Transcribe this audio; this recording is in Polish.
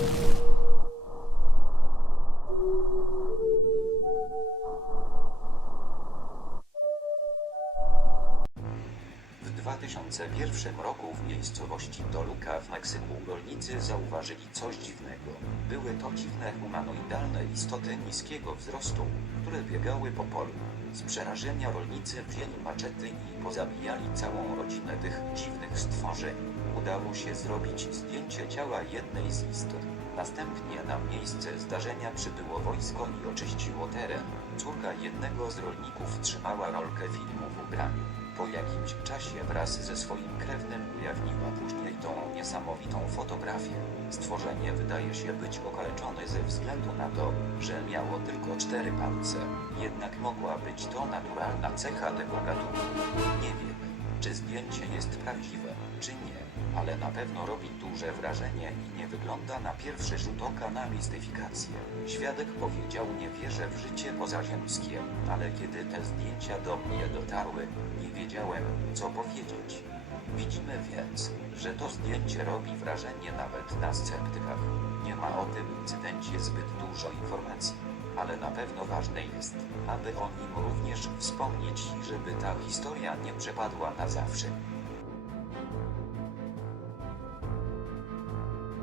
Thank you. W 2001 roku w miejscowości Toluca w Meksyku rolnicy zauważyli coś dziwnego. Były to dziwne humanoidalne istoty niskiego wzrostu, które biegały po polu. Z przerażenia rolnicy wzięli maczety i pozabijali całą rodzinę tych dziwnych stworzeń. Udało się zrobić zdjęcie ciała jednej z istot. Następnie na miejsce zdarzenia przybyło wojsko i oczyściło teren. Córka jednego z rolników trzymała rolkę filmu w ubraniu. Po jakimś czasie wraz ze swoim krewnym ujawniła później tą niesamowitą fotografię. Stworzenie wydaje się być okaleczone ze względu na to, że miało tylko cztery palce. Jednak mogła być to naturalna cecha tego gatunku. Nie wiem, czy zdjęcie jest prawdziwe, czy nie, ale na pewno robi duże wrażenie i nie wygląda na pierwszy rzut oka na mistyfikację. Świadek powiedział nie wierzę w życie pozaziemskie, ale kiedy te zdjęcia do mnie dotarły, nie wiedziałem, co powiedzieć. Widzimy więc, że to zdjęcie robi wrażenie nawet na sceptykach. Nie ma o tym incydencie zbyt dużo informacji, ale na pewno ważne jest, aby o nim również wspomnieć i żeby ta historia nie przepadła na zawsze.